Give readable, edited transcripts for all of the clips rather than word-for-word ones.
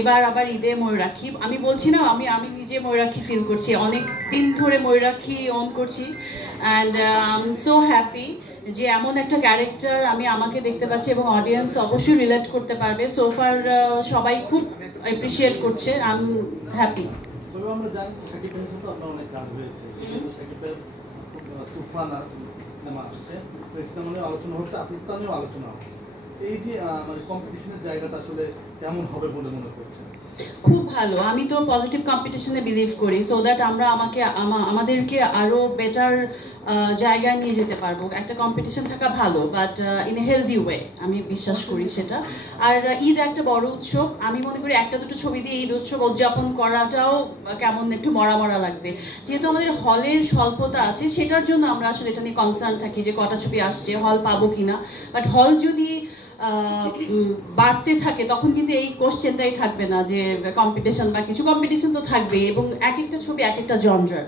এবার আবার ঈদে ময়ূরাক্ষী। আমি বলছি না, আমি নিজে ময়ূরাক্ষী ফিল করছি, অনেক দিন ধরে ময়ূরাক্ষী অন করছি and I am so happy যে এমন একটা ক্যারেক্টার আমি আমাকে দেখতে পাচ্ছি এবং অডিয়েন্স অবশ্যই রিলেট করতে পারবে। সোফার সবাই খুব অ্যাপ্রিসিয়েট করছে, আই এম হ্যাপি। আমরা জানি শাকিব খানের সাথে আপনার অনেক কাজ হয়েছে, শাকিবের তুফান সিনেমা আসছে, ওই সিনেমা নিয়ে আলোচনা হচ্ছে, আপনার নিয়েও আলোচনা হচ্ছে। এই যে মানে কম্পিটিশনের জায়গাটা আসলে কেমন হবে বলে মনে করছেন? খুব ভালো, আমি তো পজিটিভ কম্পিটিশনে বিলিভ করি, সো দ্যাট আমরা আমাদেরকে আরো বেটার জায়গায় নিয়ে যেতে পারবো। একটা কম্পিটিশন থাকা ভালো, but in a healthy way, আমি বিশ্বাস করি সেটা। আর ঈদ একটা বড় উৎসব, আমি মনে করি একটা দুটো ছবি দিয়ে ঈদ উৎসব উদযাপন করাটাও কেমন একটু মরা মরা লাগবে। যেহেতু আমাদের হলের স্বল্পতা আছে, সেটার জন্য আমরা আসলে এটা নিয়ে কনসার্ন থাকি যে কটা ছবি আসছে, হল পাবো কিনা। বাট হল যদি বাড়তে থাকে তখন কিন্তু এই কোশ্চেনটাই থাকবে না যে কম্পিটিশন বা কিছু। কম্পিটিশন তো থাকবেই, এবং এক একটা ছবি এক একটা জনরার,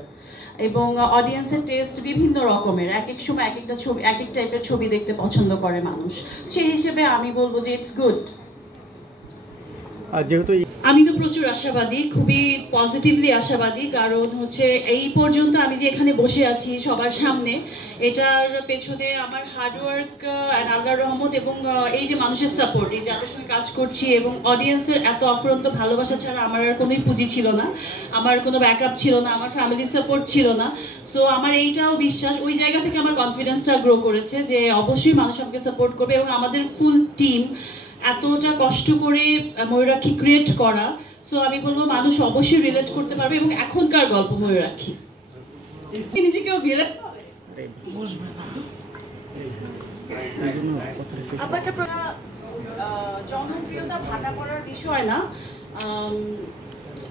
এবং অডিয়েন্সের টেস্ট বিভিন্ন রকমের, এক এক সময় এক একটা ছবি এক এক টাইপের ছবি দেখতে পছন্দ করে মানুষ। সেই হিসেবে আমি বলবো যে ইটস গুড। যেহেতু আমি তো প্রচুর আশাবাদী, খুবই পজিটিভলি আশাবাদী, কারণ হচ্ছে এই পর্যন্ত আমি যে এখানে বসে আছি সবার সামনে, এটার পেছনে আমার হার্ডওয়ার্ক অ্যান্ড আল্লাহর রহমত এবং এই যে মানুষের সাপোর্ট, এই যাদের সঙ্গে কাজ করছি এবং অডিয়েন্সের এত অফুরন্ত ভালোবাসা ছাড়া আমার আর কোনোই পুঁজি ছিল না, আমার কোনো ব্যাকআপ ছিল না, আমার ফ্যামিলির সাপোর্ট ছিল না। সো আমার এইটাও বিশ্বাস, ওই জায়গা থেকে আমার কনফিডেন্সটা গ্রো করেছে যে অবশ্যই মানুষ আমাকে সাপোর্ট করবে, এবং আমাদের ফুল টিম এতটা কষ্ট করে ময়ূরাক্ষী ক্রিয়েট করা। সো আমি বলবো মানুষ অবশ্যই রিলেট করতে পারবে, এবং এখনকার গল্প ময়ূরাক্ষী নিজেকেও ভিলেন জনপ্রিয়তা ভাটা করার বিষয় না,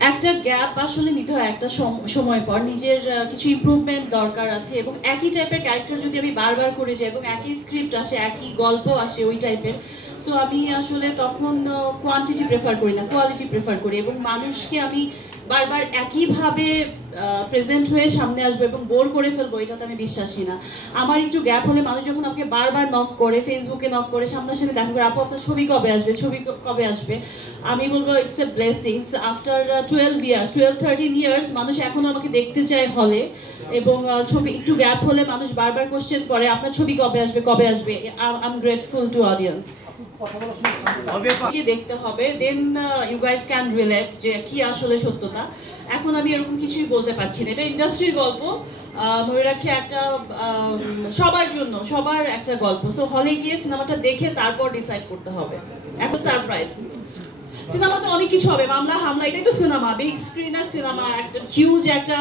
একটা গ্যাপ আসলে নিতে হয় একটা সময় পর, নিজের কিছু ইমপ্রুভমেন্ট দরকার আছে। এবং একই টাইপের ক্যারেক্টার যদি আমি বারবার করে যাই এবং একই স্ক্রিপ্ট আসে, একই গল্প আসে ওই টাইপের, সো আমি আসলে তখন কোয়ান্টিটি প্রেফার করি না, কোয়ালিটি প্রেফার করি, এবং মানুষকে আমি বারবার একইভাবে প্রেজেন্ট হয়ে সামনে আসবো এবং বোর করে ফেলবো এটাতে আমি বিশ্বাসী না। আমার একটু গ্যাপ হলে মানুষ যখন আমাকে বারবার নক করে, ফেসবুকে নক করে, সামনাসামনি দেখা করে, আপু আপনার ছবি কবে আসবে, ছবি কবে আসবে, আমি বলবো it's a blessings. After 12-13 years মানুষ এখনো আমাকে দেখতে চায় হলে, এবং ছবি একটু গ্যাপ হলে মানুষ বারবার কোশ্চেন করে আপনার ছবি কবে আসবে, কবে আসবে। I am grateful to audience. দেখতে হবে, then you guys can relate যে কি আসলে সত্যতা। এখন আমি এরকম কিছুই বলতে পারছি না, এটা ইন্ডাস্ট্রির গল্প। ময়ূরাক্ষী একটা সবার জন্য, সবার একটা গল্প। সো হলে গিয়ে সিনেমাটা দেখে তারপর ডিসাইড করতে হবে। এখন সারপ্রাইজ, সিনেমাতে অনেক কিছু হবে, মামলা হামলা, এটাই তো সিনেমা, বিগ স্ক্রিনার সিনেমা, একটা হিউজ একটা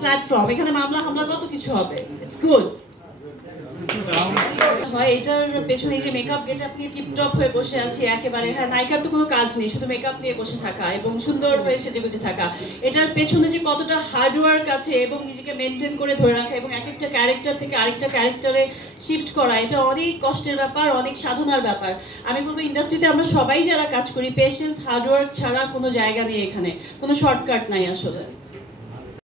প্ল্যাটফর্ম, এখানে মামলা হামলা কত কিছু হবে। It's good. হয় এটার পেছনে যে মেকআপ গেটআপ নিয়ে টিপটপ হয়ে বসে আছি একেবারে, হ্যাঁ নায়িকার তো কোনো কাজ নেই, শুধু মেকআপ নিয়ে বসে থাকা এবং সুন্দর হয়ে সেজেগুজে থাকা। এটার পেছনে যে কতটা হার্ডওয়ার্ক আছে এবং নিজেকে মেনটেন করে ধরে রাখা এবং এক একটা ক্যারেক্টার থেকে আরেকটা ক্যারেক্টারে শিফট করা, এটা অনেক কষ্টের ব্যাপার, অনেক সাধনার ব্যাপার। আমি বলবো ইন্ডাস্ট্রিতে আমরা সবাই যারা কাজ করি, পেশেন্স হার্ডওয়ার্ক ছাড়া কোনো জায়গা নেই, এখানে কোনো শর্টকাট নাই আসলে।